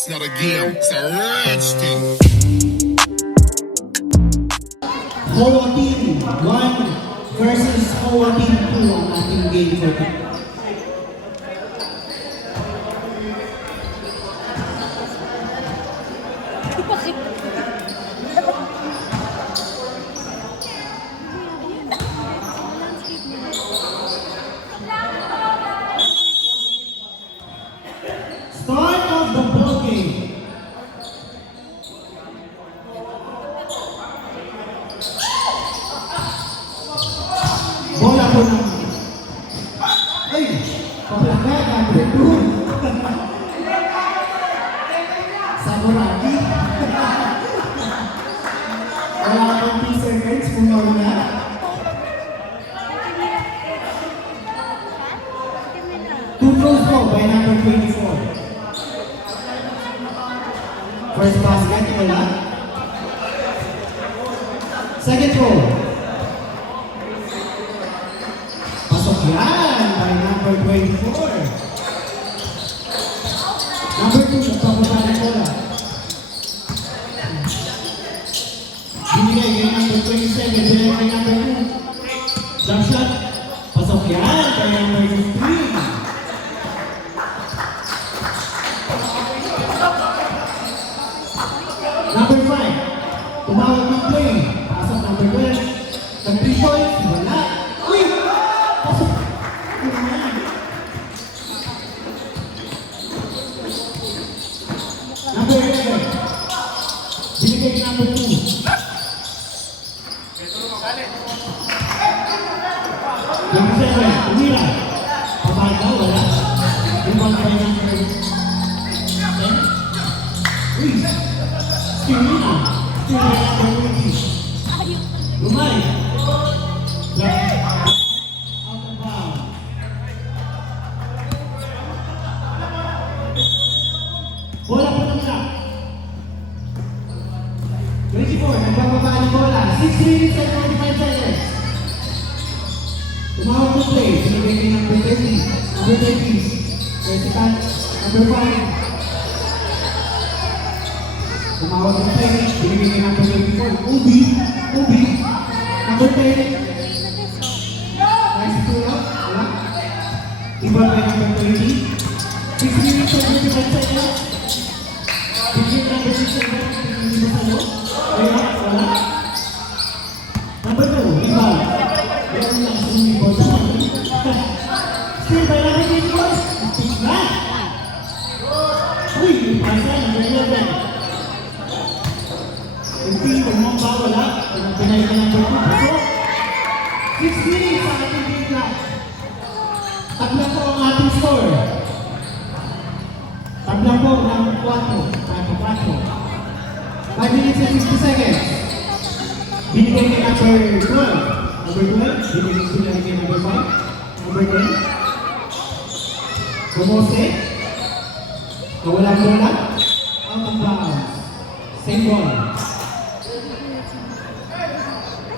It's not a game, it's a rich thing. Hoa Team 1 versus Hoa Team 2 ang ating game for today. Start of the ball game. Bola po ng... Ay! Paplaka, breakroom. Sakuragi. Wala akong 3 seconds kung mauna. Two throws po by number 24. First basket, wala. Second throw. Pasok yan by number 24. Number 2, nagpapaba ng bola. Binigay kay number 27, binigay kay number 2. Jump shot. Pasok yan by number 15. Number 5, tumawag ng play. Pasok number 12. Ng 3 points, wala. Uy! Pasok. Number 11, binigay kay number 2. Number 7, umira. Pabaga, wala. Rebound by number 10. Uy! Stimina, Stimina number 20. Lumay. Out of bounds. Bola po ng isa. 24, nagbababa ng bola. 6 minutes and 45 seconds. Tumawag ng play. Sinigay kay number 30. Number 30. Vertical. Number 5. Tumawag ng play, binigay kay number 24. Ubi, number 10. Nice pull up, wala. Iba kay number 30. 6 minutes and 25 seconds. Binigay number 67, hindi mo salo. Wala. Number 2, rebound. Meron lang sa rebound sa akin. Still by number 24. Tigla. Uy, pasa, number 11. Hindi, tumamba, wala. Pinay ka ng 2. So, 6 minutes sa ating game clock. Tabla po ang ating score. Tabla po ng 4. 5 minutes and 60 seconds. Binigay kay number 12. Number 12, binigay kay number 5. Number 10. Kumose. Nawala bola. Out of bounds. Same ball.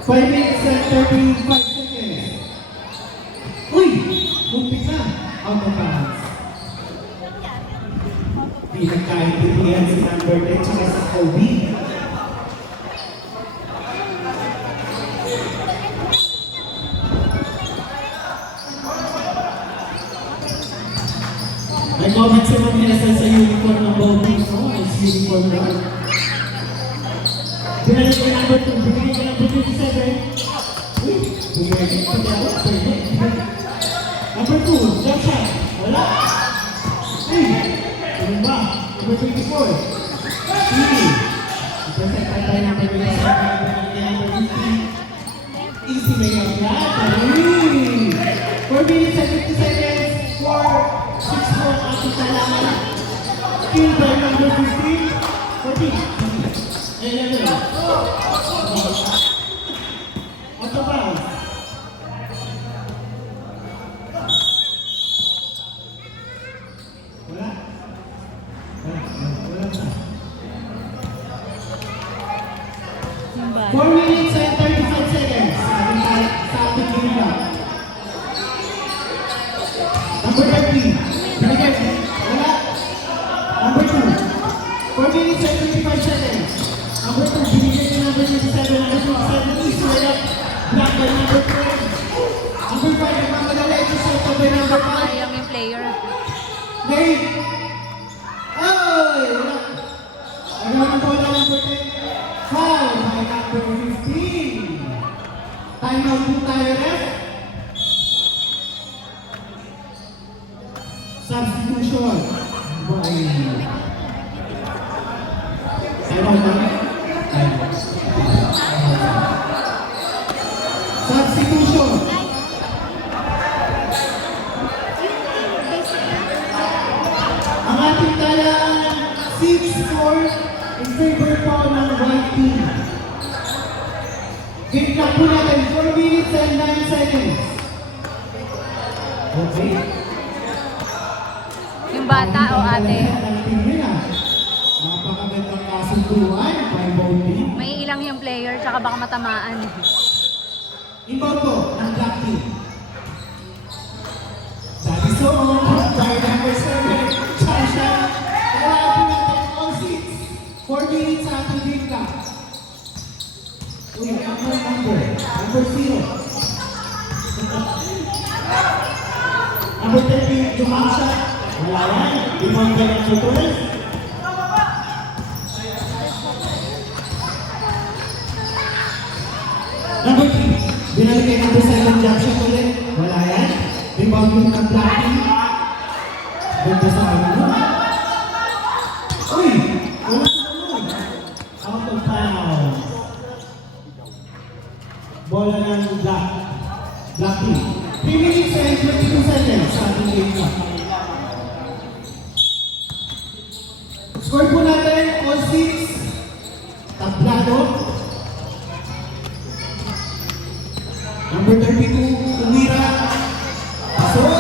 5 minutes and 35 seconds. Uy! Bumpik na. Out of bounds. Di nagkaintindihan si number 10 tsaka sa Kobe. May comment si Ma'am Hesel sa uniform ng Bobby. So, nice uniform na. Binalik kay number 2, binalik kay number 27. Uy, bumalik pa niya ako. Number 2, jump shot. Wala. Uy, ano ba? Number 24. Easy. Perfect tayo number 27. Easy na yung flat. Uy! 4 minutes and 50 seconds. 4, 6 more ating kailangan. Kill by number 15. 14. Out of bounds. Wala? Wala na. 4 minutes and 35 seconds. Sa ating game clock. Number 13. Binigay. Wala. Number 2. 4 minutes and 25 seconds. Number 2, binigyan niya number 27, number 27, east way up. Block by number 12. Number 5, nagmamadali, just out by number 5. Sayang yung player. Nate! Ay! Wala. Agaw ng bola number 10. Foul by number 15. Time out po tayo, ref. Substitution. By... Time out na? Time out. Substitution. Ang ating talang 6-4 in favor po ng white team. Game clock po natin, 4 minutes and 9 seconds. Okay. Yung bata o ate, Napakagandang kasunduan by both team. may ilang yung player tsaka baka matamaan. Inbound po ng black team. That is all. By number 7, Chasha. Kaya po natin all seats. 4 minutes sa ating game clock. Uy, number 0. Number 30, jump shot. Wala yan. Rebound by number 12. Number 3, binalik kay number 7, jump shot ulit. Wala yan. Rebound ulit ng black team. Ganda sa ano. Uy! Wala sa ano. Out of bounds. Bola ng black team. 3 minutes and 22 seconds sa ating game clock. Score po natin, all 6. Tablado. Number 32, Tumira. Pasok.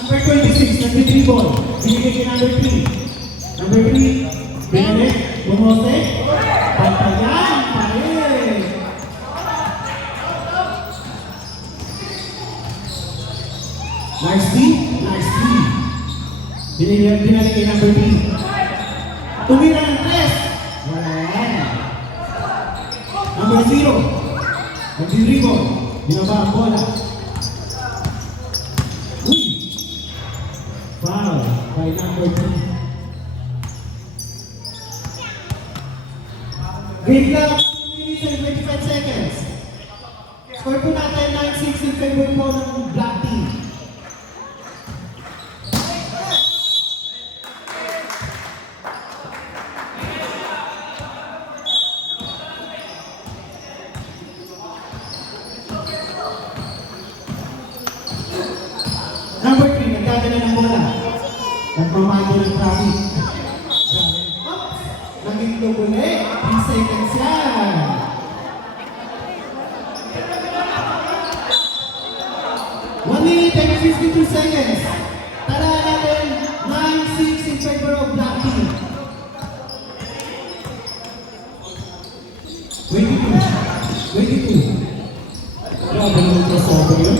Number 26, nag-dribble. Binigay kay number 3. Number 3, binigay. Bumose. Pantayan. Pares. Nice D. Nice D. Binalik kay number 3. Tumira ng 3. Wala yan. Number 0. Nag-dribble. Binaba ang bola. Uy! Foul by number 3. Game clock, 2 minutes and 25 seconds. Score po natin 9-6 in favor po ng black team. Number 3, nagdadala ng bola. Nagmamando ng traffic. Oops! Naging logo ulit. 3 seconds yan. One minute and 52 seconds. Tara natin, 9-6 in favor of black team. 22. Grabe naman crossover yun.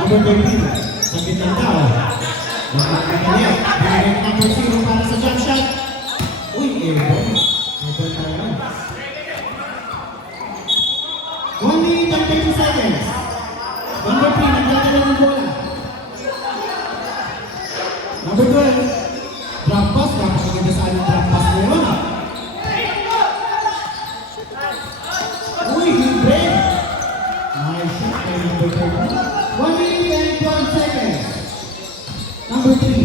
Number 13, sakit ng tao. Nakakagalit. Binigay number 0 para sa jump shot. Uy, airborne. Airborne tayo. 1 minute and 30 seconds. Number 3, nagdadala ng bola. Number 12, drop pass. Napakaganda sa anong drop pass mo yun. Uy, libre. Nice shot kay number 13. 1 minute and 12 seconds. Number 3.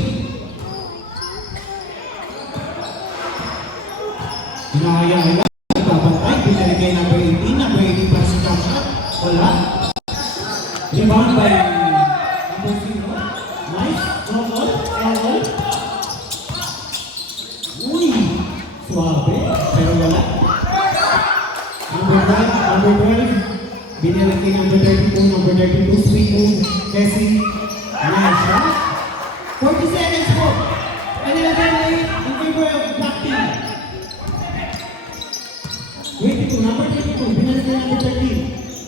Hinahaya-haya. Babantay. Binalik kay number 18. Number 18 para sa jump shot. Wala. Rebound by number 0. Nice. Roll. Uy. Suabe. Pero wala. Number 12. Binalik kay number 32. Number 32. Sweet move. Messi. Nice shot. 40 seconds po. And 11 in favor of black team. 22. Number 22. Binalik kay number 13.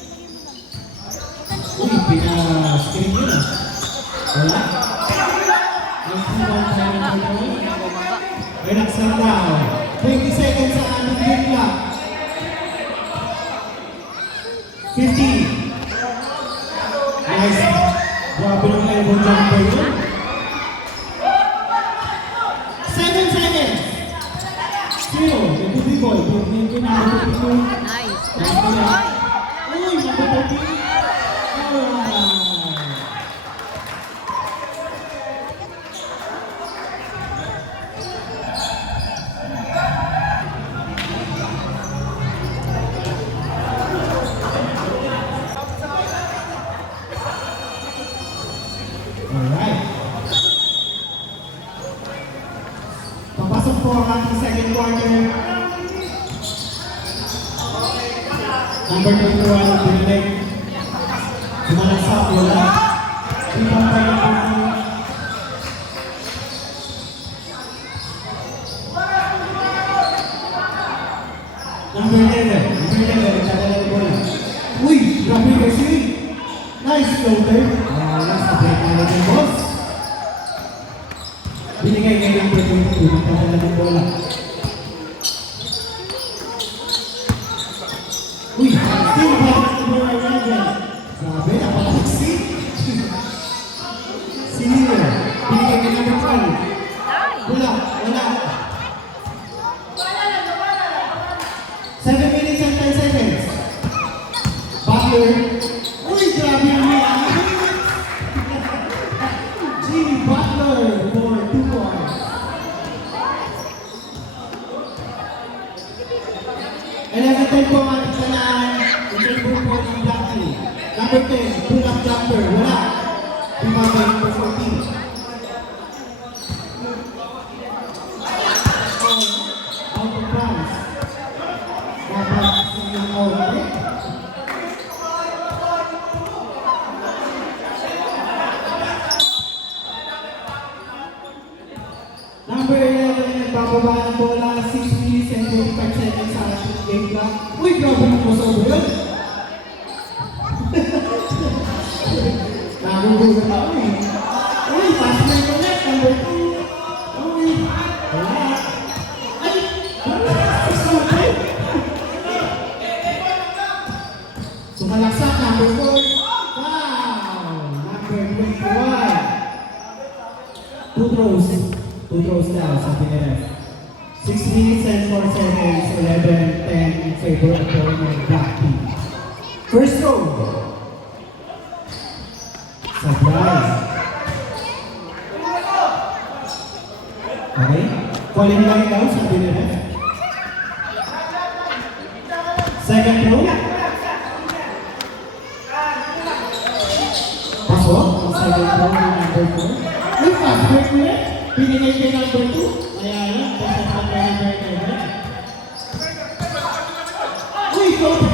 lang daw. 20 seconds sa ating game clock. 15. Nice. Grabe ng elbow jumper yun. 7 seconds. 0. The good boy. Yung number 52. Nice. Nice ko yan. Uy, number 13. Alright. Papasok po ang ating second quarter. Number 21, Billig. Sumalasap, wala. Ibang tayo po. Number 11, nagdadala ko na. Uy, grabe kasi. Nice floater. Nasa break na rin yung boss. Binigay kayo ng number 22, nagdadala ng bola. Uy, still back number 11. Grabe, napakaksi. Senior, binigay kayo ng number 12. Wala. 7 minutes and 10 seconds. Butler. Uy, grabe yung mga. Jimmy Butler for 2 points. 11-10 po ang ating sanaan. Interview po ng Blackie. Number 10, pull-up jumper. Wala. Bumabay number 14. Out of bounds. Dapat sa yung all-right. Number 11, nagbababa ng bola, 6 minutes and 45 seconds sa ating game clock. Uy, grabe mo po sa yun. Nagugulat ako eh. Uy, pass na yung net, number 2. Uy, wala. Ay, okay. Sumalaksak, number 4. Wow! Number 21. 2 throws. 2 throws down sa PNF. 6 minutes and 4 seconds, 11-10 in favor of the black team. First throw. Surprise. Okay. Calling line down sa PNF. Second throw. Pasok. Second throw ng number 4. Uy, pass break mo yan. Pinigay kay number 2. Kaya lang, basta sa number 7. Uy, floater!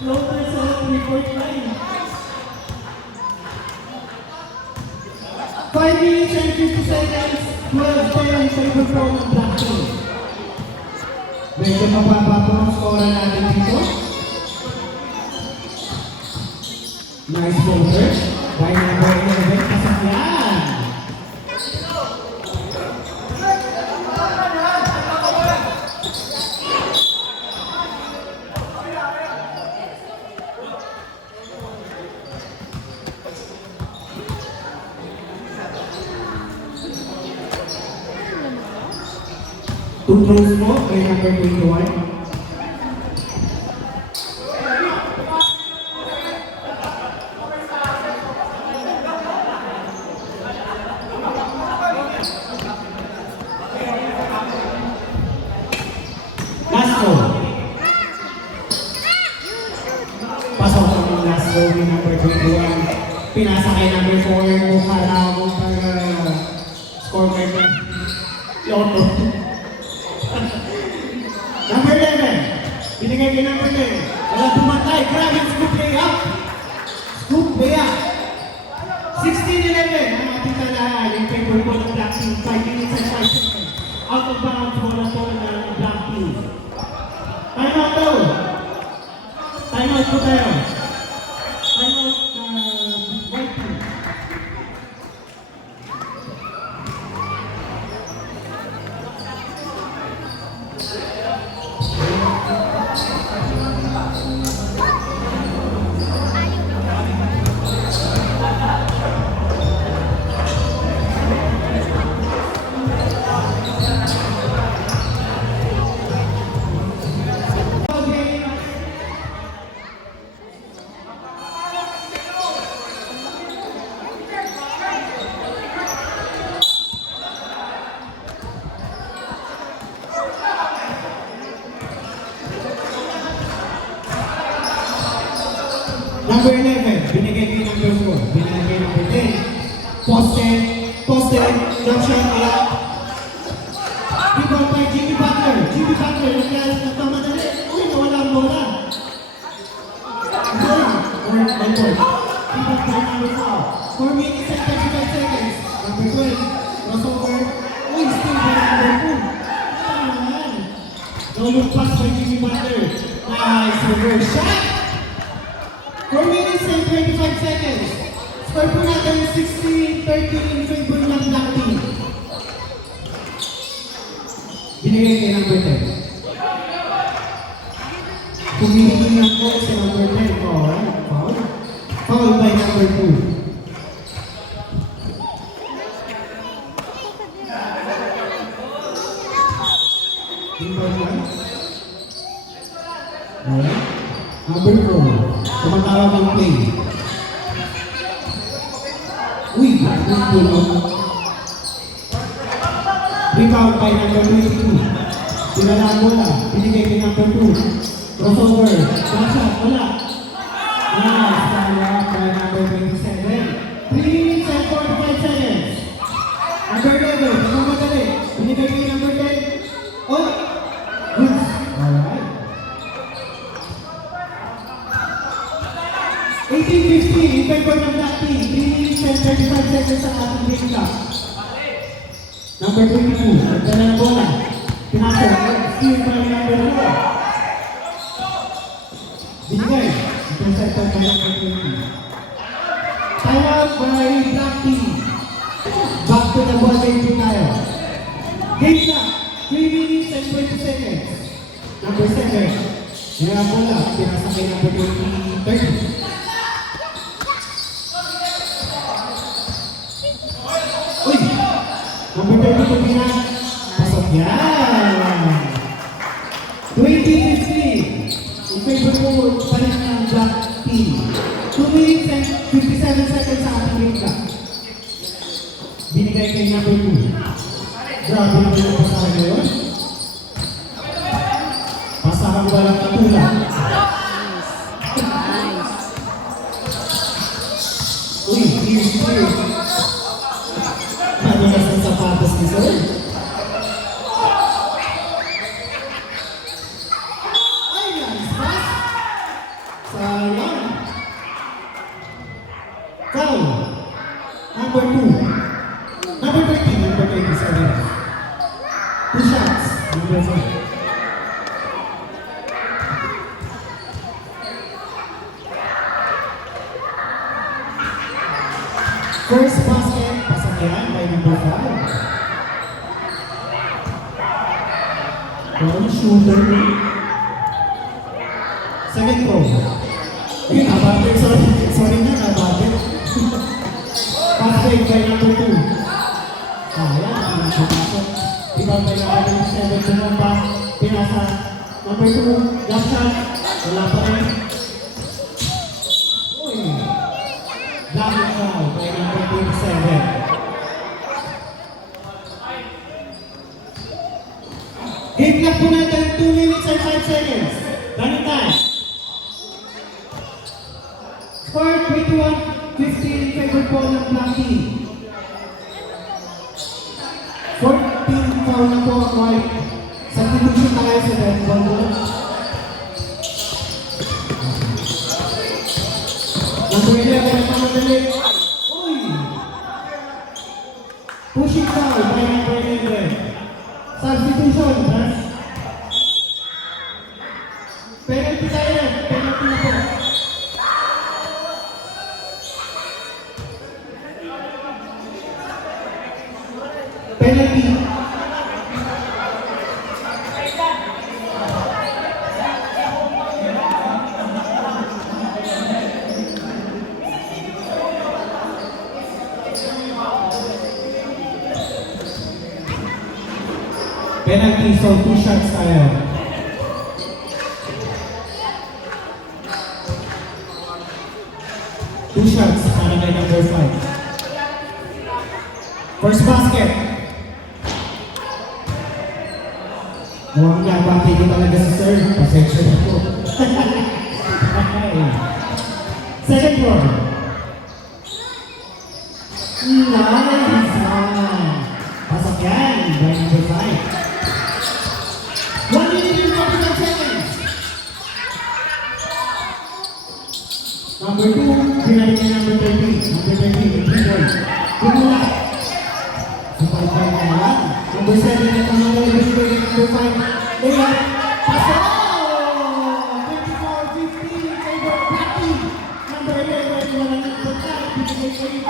Floater sa 3-point line. 5 minutes and 50 seconds. 12-10 sa ibang flow ng black team. Medyo mababa po ang score natin dito. Nice floater. By number 11, kasakyan. Two throws mo kay number 21. Last throw. Pasok ang last throw ni number 21. Pinasa kay number 4. Mukha na ako para score card ng Lotto. Number 11, binigay kay number 10. Wala pumatay, grabe scoop lay up. Scoop lay up. 16-11, ang ating talaan, yung favor po ng black team, 5 minutes and 5 seconds. Out of bounds, bola po ng black team. Time out daw. Time out po tayo. Time out white team. Number 11, binigay kay number 4. Binigay kay number 10. Poste, poste, drop shot, wala. Rebound by Jimmy Butler. Jimmy Butler, nagmamadali. Uy, nawala ang bola. Or my boy. Rebound by number 4. 4 minutes and 35 seconds. Number 12, crossover. Uy, still by number 2. Ayan. No look pass by Jimmy Butler. Nice reverse shot. 4 minutes and 25 seconds. Score po natin 16-13 in favor ng Black Team. Binigay kay number 10. Pumili ng goal sa number 10. Foul. Foul by number 2. Alright. Number 4. Tumatawag ang play. Uy! Rebound by number 22. Sinala ang bola. Binigay kay number 2. Crossover. Shot. Wala. Nice. Follow-up by number 27. 3 minutes and 45 seconds. Number 11. Tumamadali. Binigay kay number 10. Oh! Good. Alright. 18-15 in favor ng Black Team. 3 minutes and 35 seconds ang ating game clock. Number 22, nagdala ng bola. Pinasok, steal by number 4. Binigay, intercepted by number 20. Time out by Black Team. Back to the ball game po tayo. Game clock, 3 minutes and 20 seconds. Number 7, yung bola, pinasok kay number 30. Number 32 Pina, pasok yan! 20-15, in favor po pa rin ng Black Team. 2 minutes and 57 seconds sa ating game clock. Binigay kay number 2. Grabe na yung pasahan ngayon. Pasahan walang katulad. Nice. Uy, here's. Ano na sa sapatos ni Sir? Ay, nice pass! Sayang! Foul! Number 2. Number 13, number 27. 2 shots. Number 5. First basket, pasakyan by number 5. One shooter. Second throw. Ayun, nabatin. Sorry na, nabatin. Pass fake by number 2. Ayan, pinapasok. Rebound by number 7. Tumumpa. Pinasa. Number 2. Jump shot. Wala pa rin. Uy. Double foul by number 27. Game clock po natin 2 minutes and 5 seconds. Running time. Score 21-15 in favor po ng Black Team. 14 foul na po ang white. Substitution tayo sa red ball mo. Number 11 ang pamadali. Uy! Pushing foul by number 11. Substitution, Brad. Penalty tayo rin. Penalty na po. Penalty. Penalty, so 2 shots tayo. Two shots para kay number 5. First basket. Mukhang nabati ko talaga si Sir. Pasensya na po. Second floor. Nice one. Pasok yan. By number 5. 1 minute and 45 seconds. Number 2, binalik niya number 30. Number 30, the people. Kumula. Super 5 na lang. Number 7, ito na lang number 5. Layup. Pasok! 24-15, favor Black Team. Number 11, wala nang pagkat. Binigay kayo yung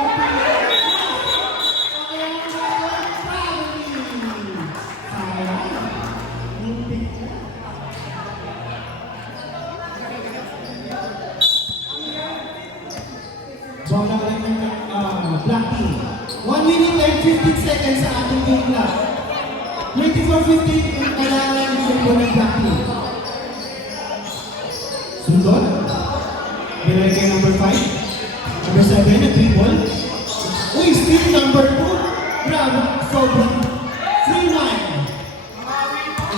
Bola lang ng Black Team. 1 minute and 15 seconds sa ating game clock. 24-15 ang kailangan ng Black Team. Sunod. Binalik kayo number 5. Number 7, na 3 ball. Uy, still number 2. Bravo, sobrang free line.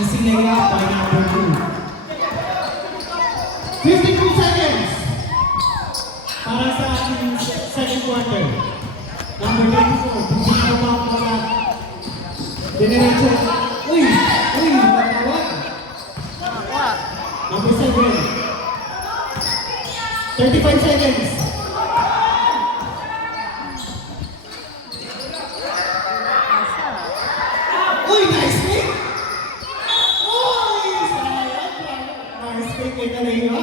Easy layup by number 2. 52 seconds. Para sa ating second quarter. Number 24, pusin na mga mga Dinerecho. Uy! Uy! Matawag! Number 7. 35 seconds. Uy! Nice pick! Uy! Nice pick kay Talayo.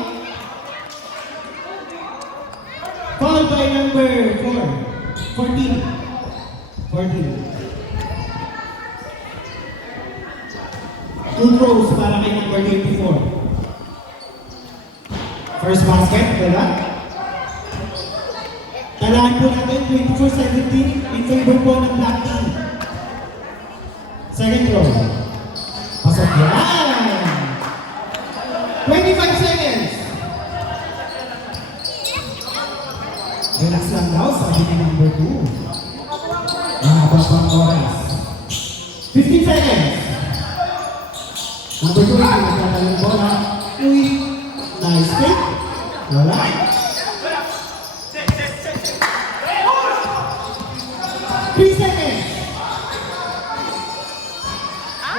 Foul by number 14. 14. Two throws para kay number 24. First basket, wala? Talaan po natin 24-17 in favor po ng Black Team. Second throw. Pasok yan! 25 seconds. Relax lang daw, sabi ni number 2. Nakababang oras. 15 seconds. Number 2, nagkakalang bola. Uy, nice pick. Wala. 3 seconds.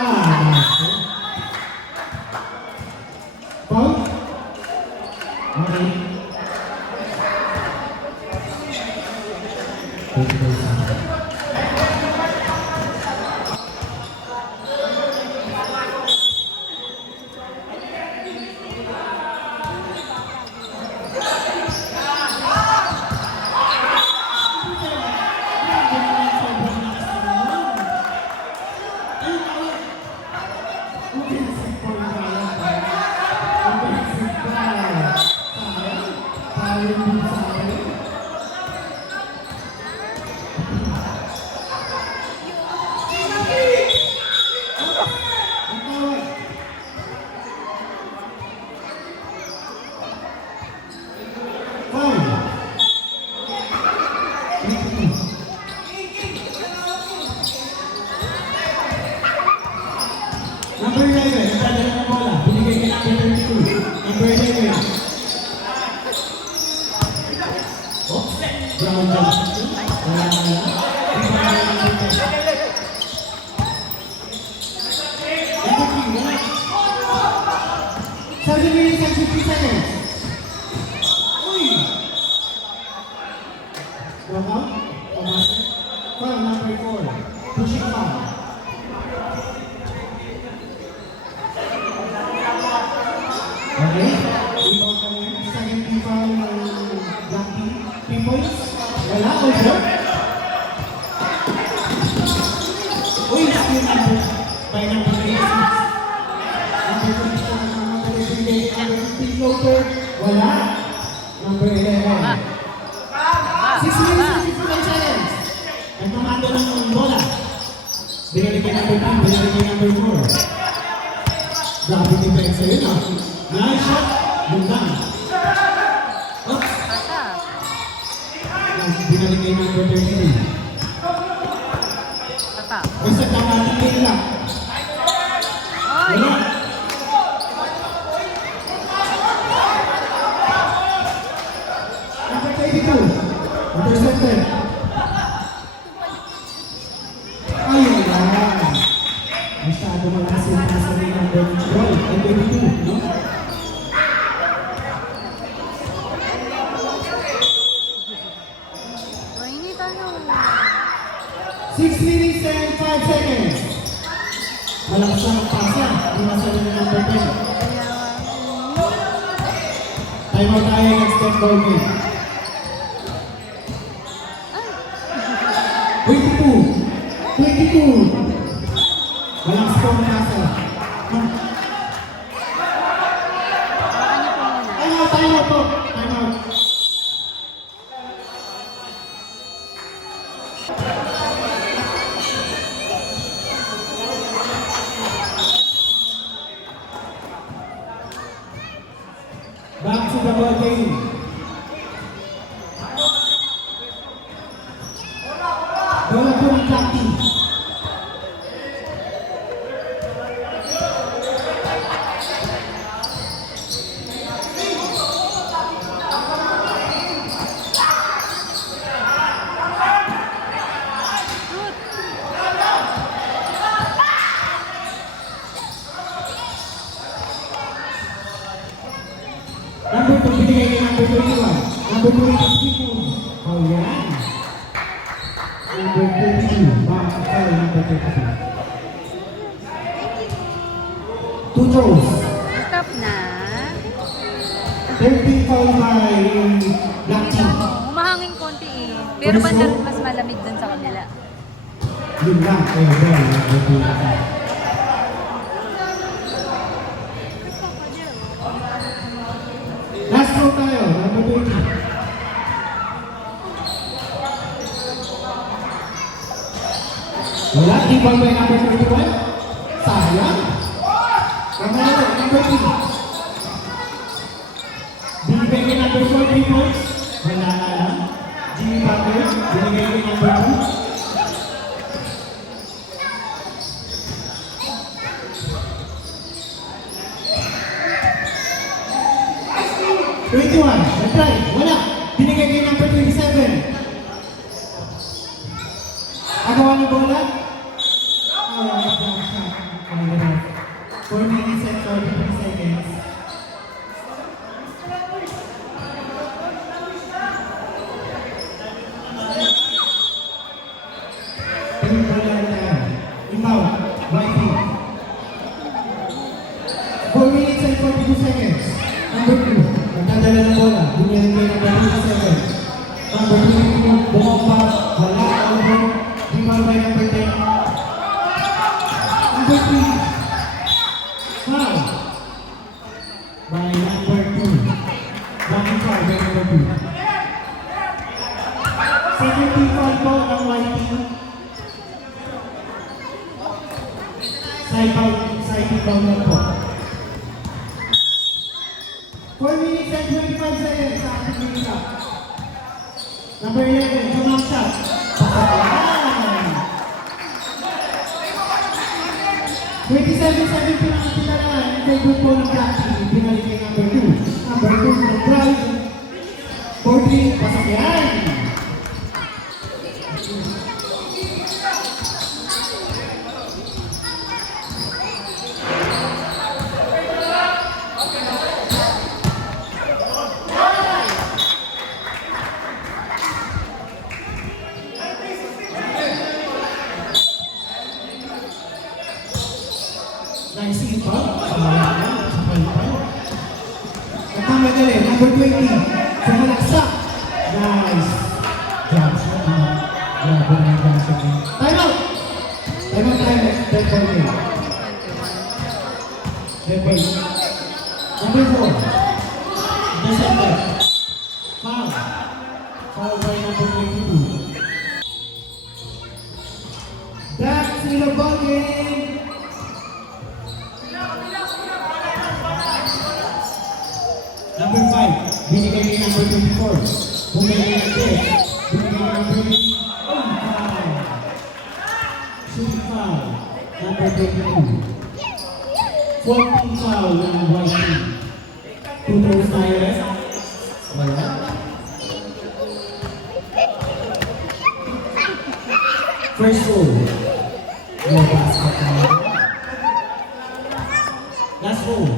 Nice pick. Foul. Okay. Number 11, nagdadala ng bola. Binigay kay number 32. Number 11. Oh, Brown Johnson. Wala na lang. Number 3, wala. 7 minutes and 50 seconds. Uy! Walk out. Pumasok. Foul number 4. Pushing foul. Okay? Rebound kami. Second team foul ng Black Team. 3 points. Wala. Over. Uy, still number. By number 86. Number 24 na mga kalibigay. Number 15 floater. Wala. Number 11. 6 minutes and 59 seconds. Nagmamando ng bola. Binalik kay number 2. Binalik kay number 4. Grabe defense yun ah. Nice shot. Bundang. Oops. Binalik kay number 33. Basta tamating kayo lang. Wala. 22. Intercepted. Ay, ayan. Masyado malakas yung nasa rin ng ball. Ay, 22, no? Mainit ano. 6 minutes and 5 seconds. Malakas na ang pasa. Yung nasa rin ng number 10. Time out tayo next step ball game. 22. Walang score na sa. Ano po muna? Time out po. Time out. Back to the ball game. Bola po ng black team. Number 2, binigay kay number 21. Number 2 is people. Oh, yan. Number 22. Back to number 22. 2 throws. Stop na. 13 foul by black team. Humahangin konti eh. Pero mas malamig dun sa kanila. Yun lang. Eh, well, number 22. Last throw tayo. Number 20. Wala, ibang by number 31. Sayang. Kamala, number 3. Binigay kay number 4, 3 points. Wala na lang. Jimmy Butler, binigay kay number 2. Try. Wala. Binigay kay number 27. Agawa ng bola. Alright, jump shot. 4 minutes and 43 seconds. Inbound. Right feet. 4 minutes and 42 seconds. Number 2. Nagdadala ng bola. Binigay kay number 27. Number 22. Bumomba. Wala. Rebound by number 10. Number 3. Foul. By number 2. Running foul by number 2. Second team foul po ng white team. Side foul na po. 4 minutes and 25 seconds sa ating minita. Number 11, jump shot. Pasayan! 27-17 ang pinalaman. Ang favor po ng black team. Pinalik kay number 2. Number 2, nag-drive. 4-3, pasayan! Nice impact. Nagkamadali, number 20. Sa malaksak. Nice. Jump shot. Grabe na yung jump shot. Time out! Time out tayo. Dead ball game. 21. Dead ball. Number 4. December. Foul. Foul by number 22. Back to the ball game. Number 5, binigay kay number 24. Bumigay ng 10. Binigay kay number 8. Foul. Shooting foul. Number 22. 14 foul ng white team. 2 throws tayo. Wala. First row. No basket now. Last row.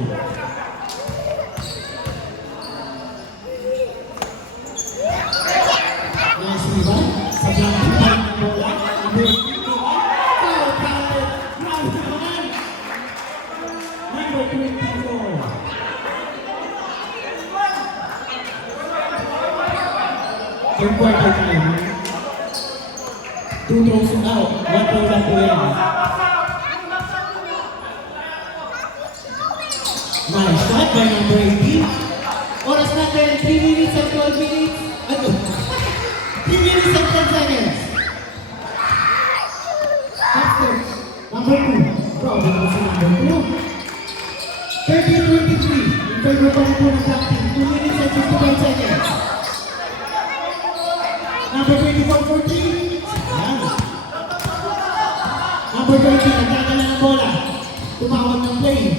Nice rebound. Sa flanking part ng bola. Number 21. Foul counted. Round naman. Number 24. Third quarter time. 2 throws out. 1 throw lang po yan. Nice shot by number 18. Oras natin, 3 minutes and 12 minutes. Ano? 3 minutes and 10 seconds. Upstairs, number 2. Proud ako si number 2. 30-23. In favor pa rin po ng black team. 2 minutes and 55 seconds. Number 24-14. Ayan. Number 13, nagdadala ng bola. Tumawag ng play.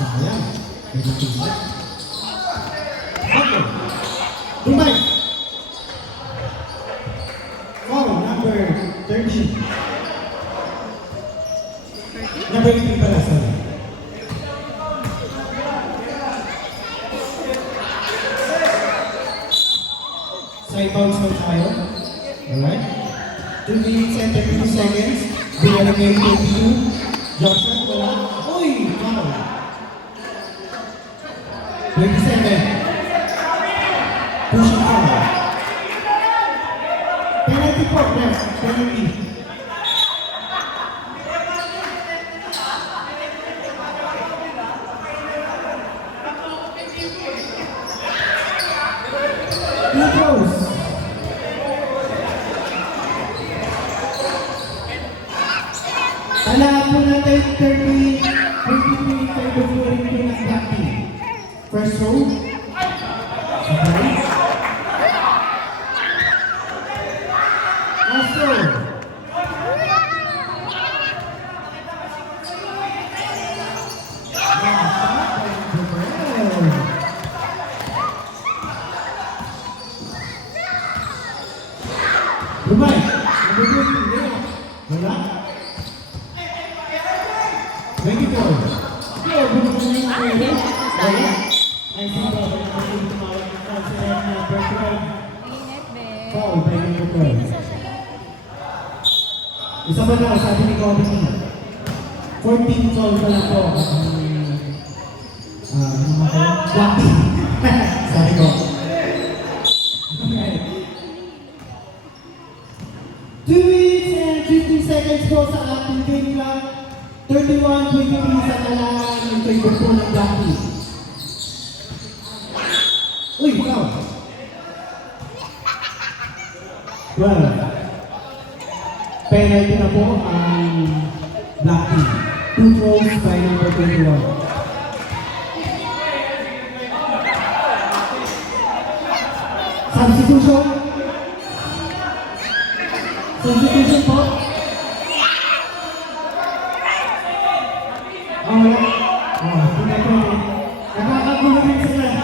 Sayang. May natingin. Okay. Dumay. Foul, number 13. Number 18 pala, sorry. Side bounce na tayo. Alright. 2 minutes and 32 seconds. Binalik kayo 22. Jump shot, wala. Uy! Foul. 27. Pushing foul. Penalty po, ref. Penalty. Two throws. Talaan po natin 30, 23, 34 rin po ng black team. First row. Okay. Last row. Dumay. Number 20. Wala. 24. Yo, bumo na yung pwede. Wala. Ay, sino ba? Ay, tumawag ng consider na vertical. Init, be. Foul by number 12. Isa ba na, sabi ni Kobe 14 foul pa lang po. Black team. Sabi ko. Okay. 2 minutes and 15 seconds po sa ating game clock. 31-23 sa talaan ng favor po ng black team. Uy, foul. 12. Penalty na po ang black team. 2 throws by number 21. Substitution. Substitution po. Wala. Nakakagulo rin sila.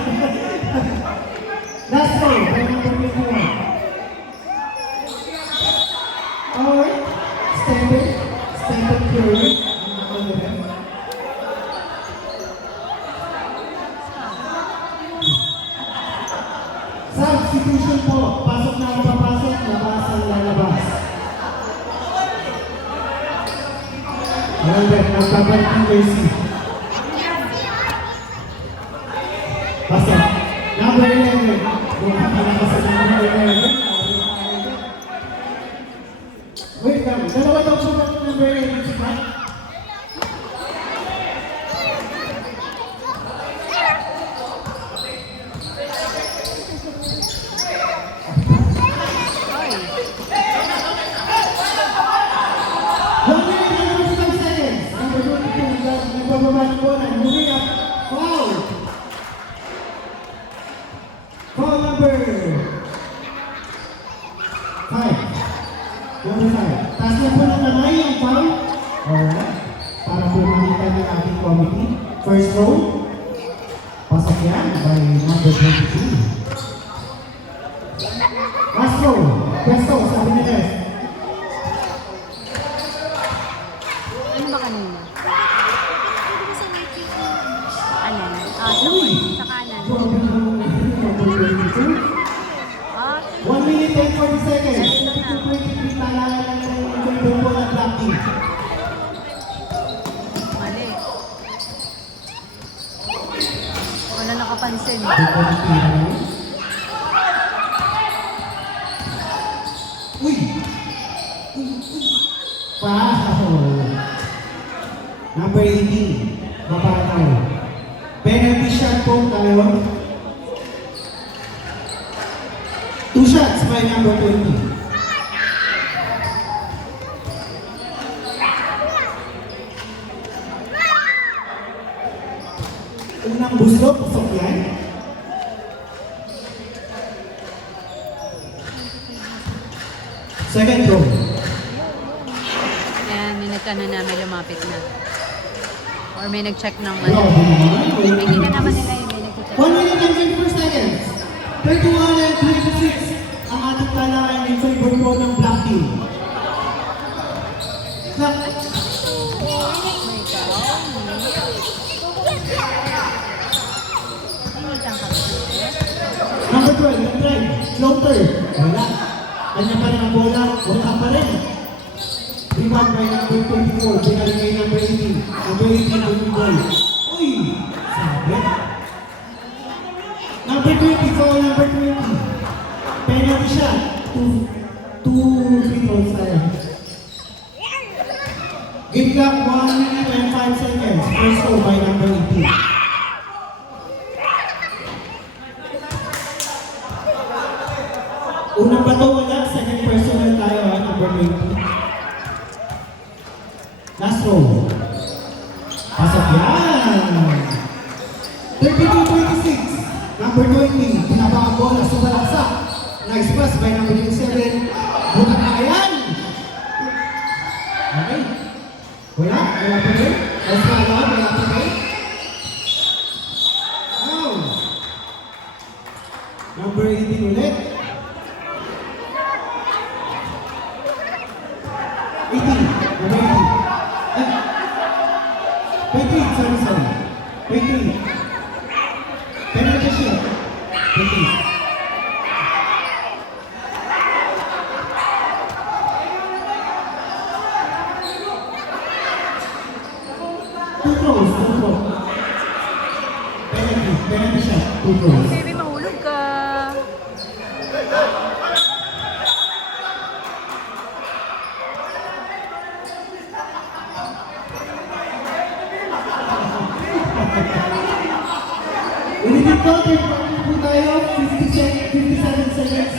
Last row by number 21. Alright. Standard Curry. Substitution po. Pasok na ang papasok, labas ang lalabas. Alright, nagkabal ng jersey. Pasok. Number 11. Kung nakalakas sa number 11. Wait lang. Dalawa daw po ng number 11 si Frank. Foul number 5. Number 5. Taas na po ng kamay ang foul. Alright. Para po makita ng ating committee. First row. Pasok yan by number 22. Astro, Presto, sabi ni Nes. Ano ba kanina? Ano? Uy! Sa kanan. Grabe naman number 22. Ah, 1 minute and 40 seconds. 22-23 talala ng Volleyball at Black Team. mali. Wala nakapansin. Uy! Foul! Number 18, Mapataw. Penalty shot po tayo. 2 shots by number 20. Unang buslo, pusok yan. Second row. Ayan, may nagkano na, may lumapit na. Or may nag-check ng ano. Grabe naman. May kita naman nila yun, may nag-check. 1 minute and 24 seconds. 31 and 26 ang ating talaan in favor po ng Black Team. Clock. May tao. Hindi kang kapatid. Number 12, nag-drive. Floater. Wala. Kanya pa rin ang bola. Wala pa rin. Rebound by number 24. Binalik kay number 18. Number 18, good ball. Uy! Sabi. Number 20, foul number 20. Penalty shot. Two free throws tayo. Game clock, 1 minute and 5 seconds. First goal by number 18. Unang bato wala, second personal tayo number 20. Last row. Pasok yan! 32-26. Number 20, pinaba ang bola, sumalaksak. Nice pass by number 27. Buta na yan! Okay. Wala pa rin. Nice pa lang, wala pa rin. Wow! Number 18 ulit. 18, number 18. Ay! 20, sorry. 20. Penalty shot. 20. Two throws. Penalty shot. 2 throws. Baby, mahulog ka. Ulitin ko, po tayo, 57 seconds,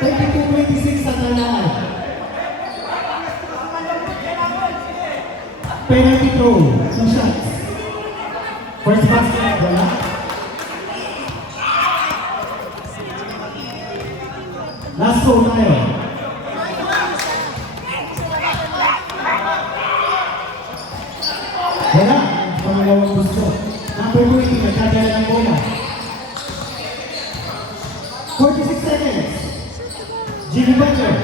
32-26 sa talaan. Penalty throw, 2 shots. First basket, wala. Last throw tayo. Wala, pangalawang gusto. Number 20, nagkadala ng bola. 46 seconds. Jimmy Butler.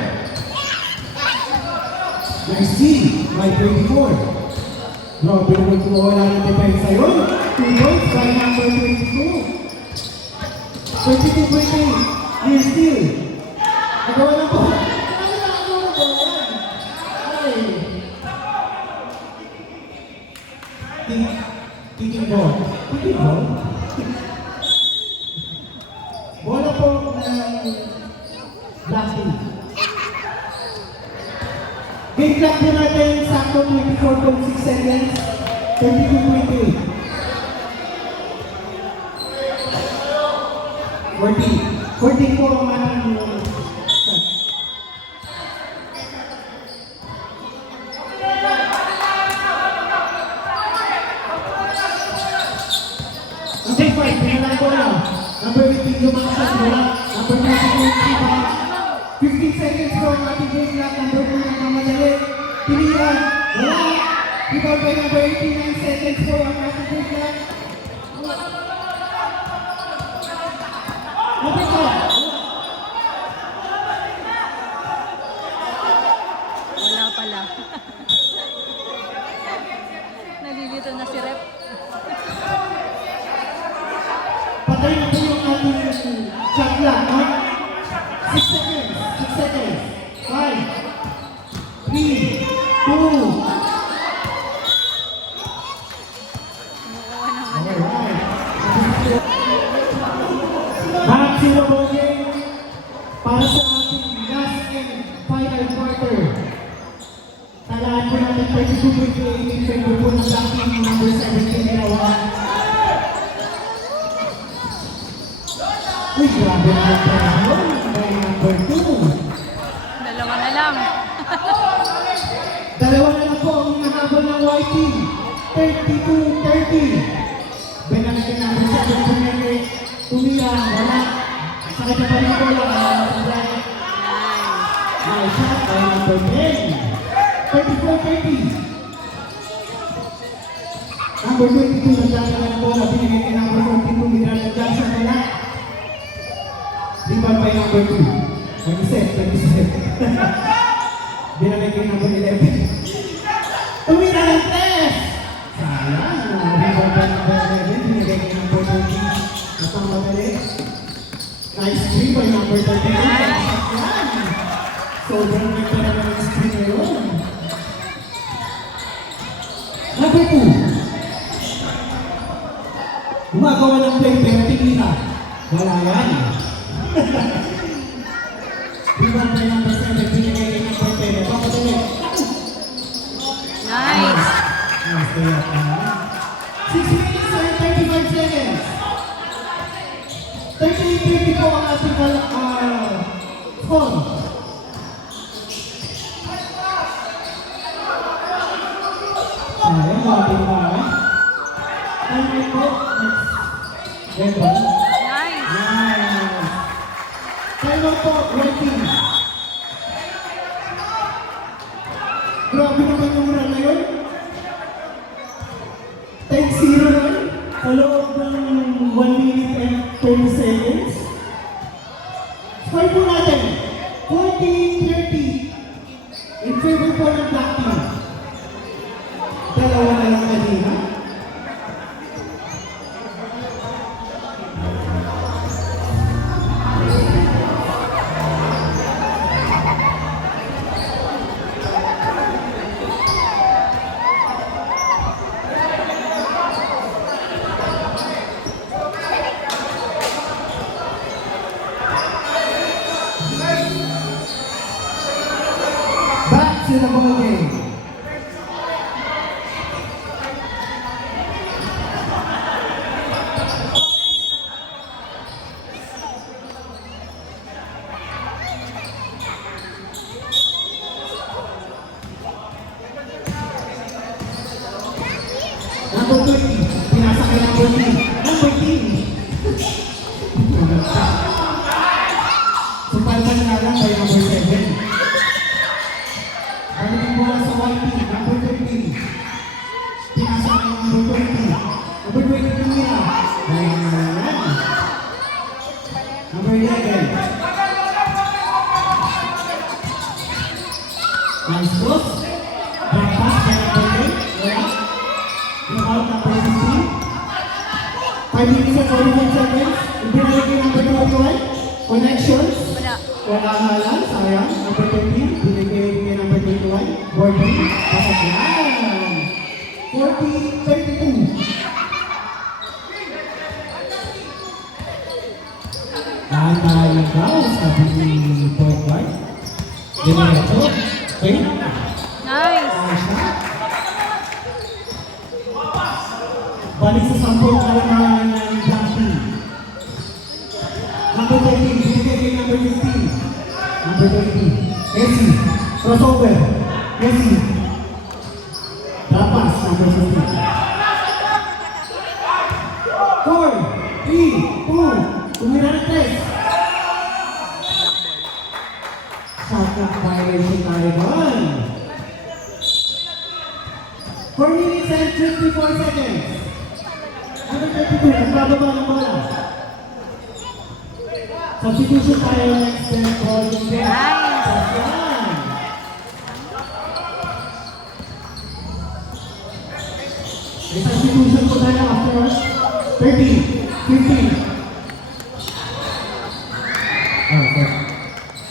Nice C, by 24. Grabe naman wala ng depensa yun. 2 points by number 22. 32-20, near steal. Nagawa ng bola. Kicking ball. Bola po ng Black Team. Game clock po natin, sakto 24.6 seconds, 32-28. 14 po ang manang shot. Take 5, pinalang bola. Number 18, lumakas bola. Number 22, 15 seconds po ang ating game clock. Number 2, nagmamadali. Pilihan, wala. Rebound by number 18, 9 seconds po ang ating game clock. Number 4, Uy, grabe na yung pressure. By number 2. Dalawa na lang. Dalawa na lang po ang hinahabol ng white team. 32-30. Benangkin natin sa Benangkin. Tumira, wala. Sakit na pa rin ko lang. Nice shot by number 10. 34-30. Number 22, nagdadala ng bola. Binigay kay number 42, Miranda Johnson wala. Rebound by number 2. 27. Binigay kay number 11. Tumira ng test! Sayang. Rebound by number 11. Binigay kay number 13. At ang madali. Nice screen by number 39. Sobrang nagtara na ng screen na yun. Number 2. Gumagawa ng play pero tingin wala yan. Rebound by number 7. Binigay kay number 10. Papadali. Nice. Nice kaya. 6 minutes and 35 seconds. 38-50 po ang ating score. Sayang, ating time po. Ganda. Nice. Nice. Time po, waiting. Grabe naman yung run na yun. 10-0 run. Sa loob ng 1 minute and 20 seconds. Score po natin. 40-30. In favor po ng black team. Dalawa na lang kanina. Back to the ball game. Number 20, pinasa kay number 3. Number 3. Supalpan na lang kay number 7. Balik ang bola sa white team, number 13. Pinasa kay number 20. Number 20 tumira. Ayan. Number 11. Nice cross. Back pass kay number 10. Wala. Out number 15. 5 minutes and 45 seconds. Ibinalik kay number 21. Connections. Wala. Wala nga lang. Sayang. Number 20. Binigay kay number 21. Gordon. Pasok yan. 40-32. Tahan-tahan lang daw. Sabi ni point guard. Dinereto. Okay. Nice. Balik sa sampung kalamahan ng black team. Number 13, binigay kay number 15. Number 20, Essie. Crossover. Essie. Lapas, number 15. 4, 3, 2, tumira ng test. Shot clock violation tayo doon. 4 minutes and 54 seconds. Number 32, nagbababa ng bola. Substitution tayo next time for the bench. Yan. May substitution po tayo after 30, 15. Okay.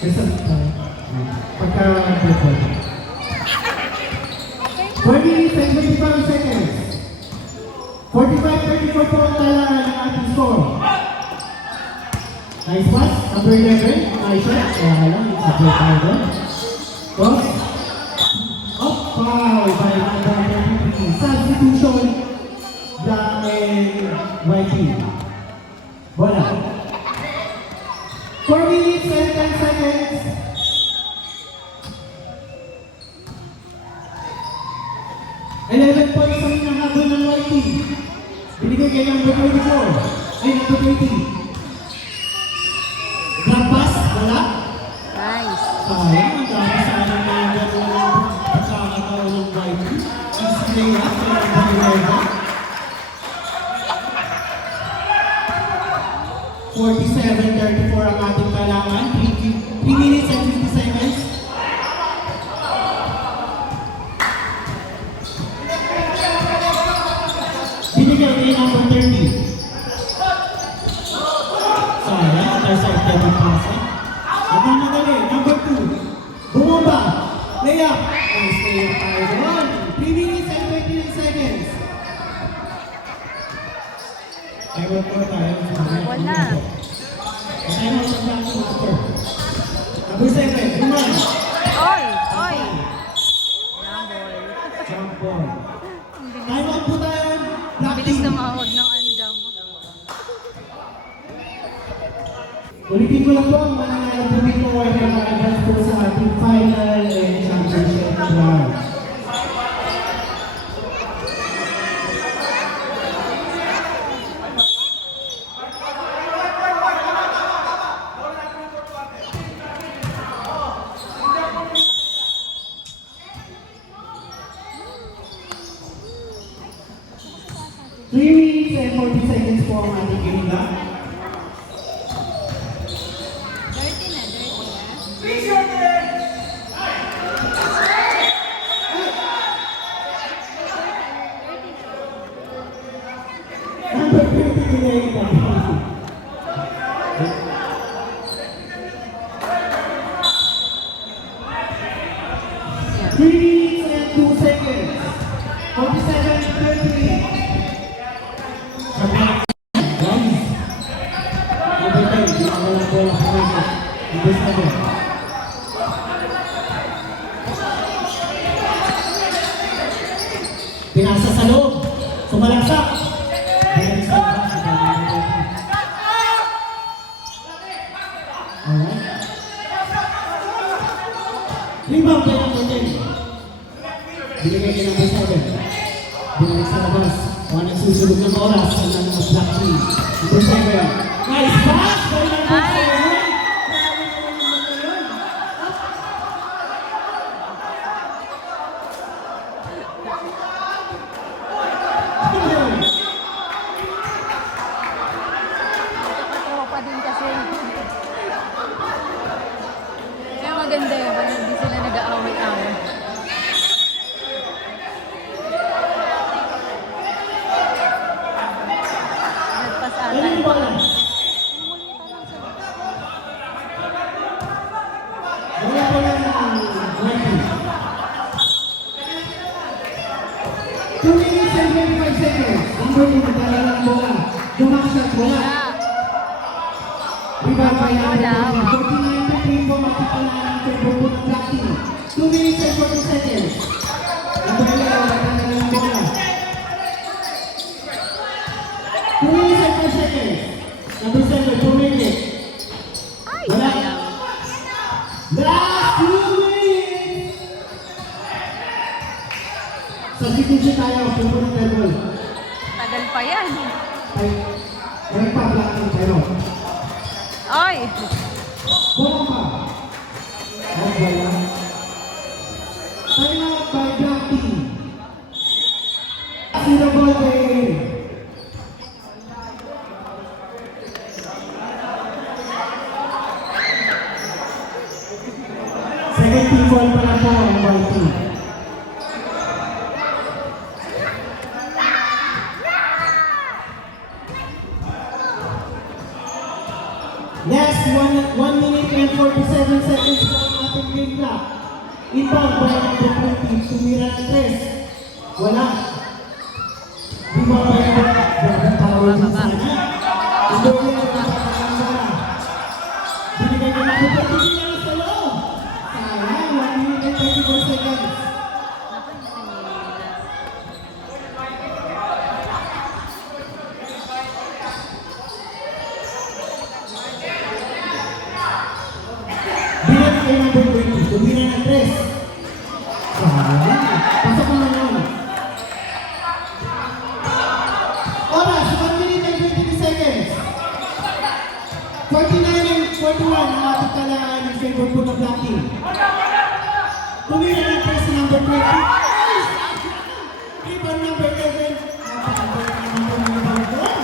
May substitution. Pagka-pagka. 4 minutes and 25 seconds. 45-34 po ang talaan ng ating score. Nice pass, number 11. Nice shot. Kaya lang, support tayo doon. Cross. Up, foul by number 23. Substitution. Black and white team. Bola. 4 minutes and 10 seconds. Eleven points ang hinahabol ng white team. Binigay kay number 24. Ay, number 20. Grab pass, wala. Nice. Sayang, ang dami sana mga gano'n pagkakataon ng white team. Easy layup, kaya ang dami 47-34 ang ating kailangan. 3 minutes and 50 seconds. Binigyan niya number 30. Sayang, underside Kevin Pasa. Nagmamadali, number 2. Bumaba. Layup. Nice layup tayo doon. 3 minutes and 29 seconds. Ewan ko tayo. Wala. Ewan ko tayo. Number 7. Buman. Oy! Oy! Jambol. Jump ball. Time out po tayo. Black Bilis team. na mahawag ng unjump. Ulitin ko lang po ang mananalo po dito ay mag-advance po sa ating final and championship round. Three minutes and 40 seconds po ang ating ginila. Dirty na, dirty na. Number 20 ginila. Yeah. 3 minutes and 2 seconds. 47-30. Number 10, wala bola sa mga. Number 7. Pinasa sa loob. Sumalagsak. Alright. Rebound kay number 10. Binigay kay number 7. Binigay sa labas. Kung anong susunod ng oras sa mga black team. Number 7. Nice pass by number 7. Tropa din kasi. Kaya maganda yun, pag hindi sila nag-aaway-away. Nagpas ata. Ayun ba lang? Wala pa lang ang ranking. 2 minutes and 25 seconds. Number 2, nagdala ng bola. Dumakshot, wala. Rebound by number 49-3 po matipalaan ng turbo po ng black team. 2 minutes and 40 seconds. Number 11, nagdala ng bola. 2 minutes and 5 seconds. Number 7, 2 minutes. Ay, Wala. sayang. Last 2 minutes! Substitution tayo, turbo ng table. Tagal pa yan. Ay, meron pa black team tayo. Ay! Bomba! Ay, wala. Time out by black team. Zero ball game. Second team ball pa na po ang white team. Last 1 minute and 47 seconds po ang ating game clock. Inbound by number 20, tumira ng 3. Wala. Rebound by number power din sana. Ito yung nagpapakasara. Binigay ka na po pati nila sa loob. Sayang, 1 minute and 24 seconds. Naku, hindi kanina. point po ng black team. Tumira ng press number 20. Rebound number 11. Napakagaling naman po ng rebound doon.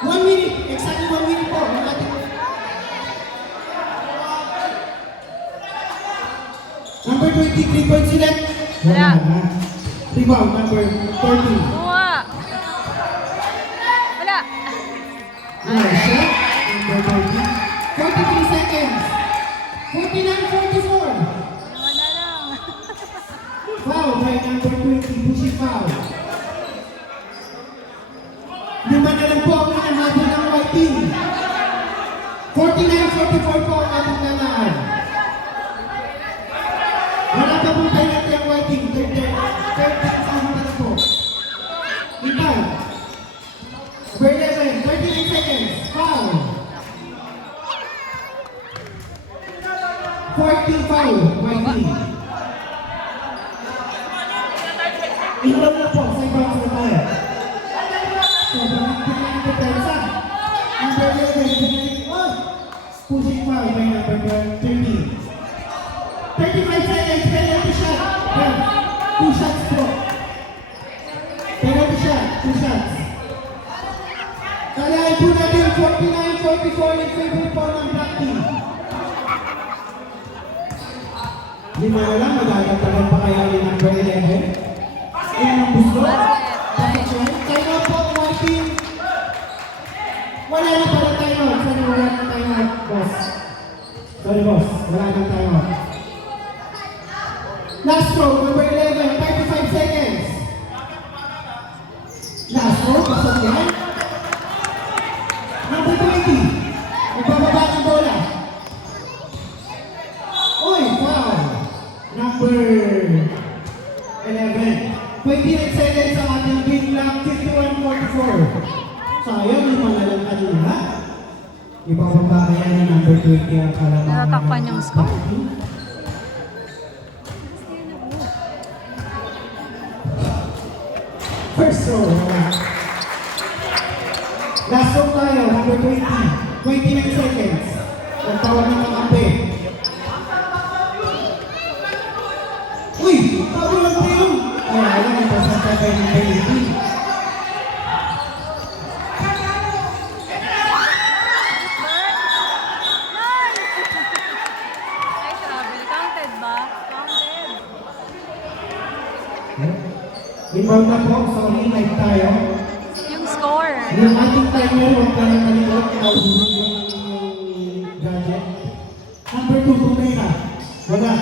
1 minute. Exactly 1 minute po. Ang ating number 23 points ulit. Wala. Rebound number 13. Buwa! Wala! Nice shot. Number 13. 43 seconds. 49-44. Lima na lang. Foul by number 20. Pushing foul. Lima na lang po ang hinahabol ng white team. 49-44 po ang ating lalaan. Wala pa pong penalty ang white team. Third time na po. Rebound. Number 11. 39 seconds. Foul. 14 foul. White team. Ilang na po sa ibang sa tayo. Sobrang pinag-depensa. Number 11, pinag on. Pushing foul by number 13. 35 seconds, penalty shot. Well, 2 shots po. Penalty shot, 2 shots. Kalahin po natin 49-44 in favor po ng black team. Lima na lang, magagatagan pa kaya ni number 11. Ayan ang gusto. Time out po, white team. Wala na pala time out. Sorry, wala na time out, boss. Sorry, boss. Wala na time out. Last throw, number 11, 35 seconds. Last throw, pasok yan. Number 20, nagbababa ng bola. Uy, foul. Number 11. 28 seconds ang ating game clock, 51-44. Sayang, yung mga lang kanina. Ibababa kaya ni number 20 ang kalamangan. Natatakpan yung score. First throw. Last throw tayo, number 20. 29 seconds. Nagtawag ng mga kampe. Uy! Tawag lang po yun! Kaya alam ito sa tabay ng baby. Ay, sabi. Counted ba? Counted. Inbound na po, sorry, live tayo. Yung score. Yung ating timer, huwag ka lang malikot, nauhulog yung gadget. Number 2, Tumera. Wala.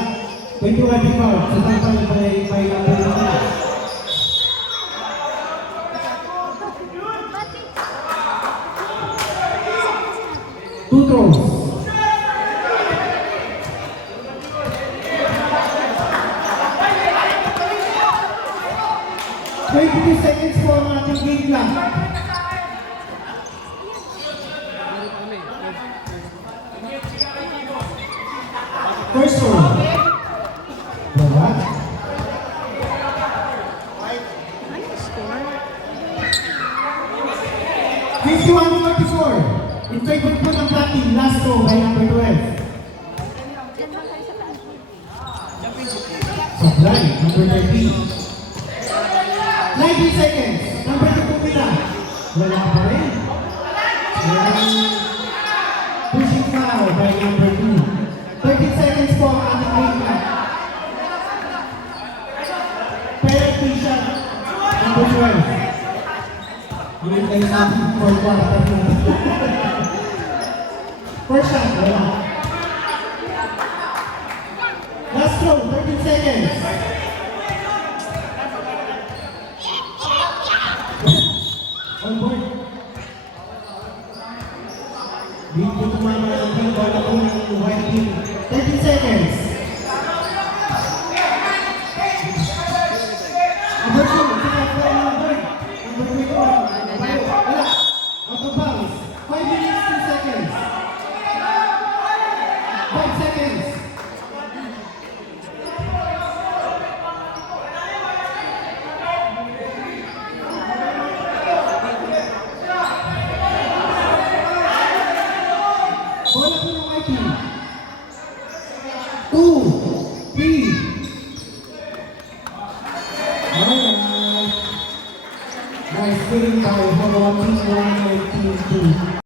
21 rebound. Sa tampal by number 2. 2 throws. Two seconds po ang ating game clock. First throw. Wala. Ano yung score? 51-44. In favor po ng black team. Last throw by number 12. Supply, number 13. 90 seconds. Number 2 pumila. Wala pa rin. Pushing foul by number 2. 30 seconds po ang ating game clock. Penalty shot. Number 12. Hindi kayo natin for quarter na. First shot. Wala. Last throw. 13 seconds. On board. Dito tumama ng team, bola po ng white team. 30 seconds. Number 2, sinapay ng board. Number 3 ko. Wala. Out of bounds. 5 minutes, 2 seconds. 5 seconds. winning by Hawaii 1 and Team 2.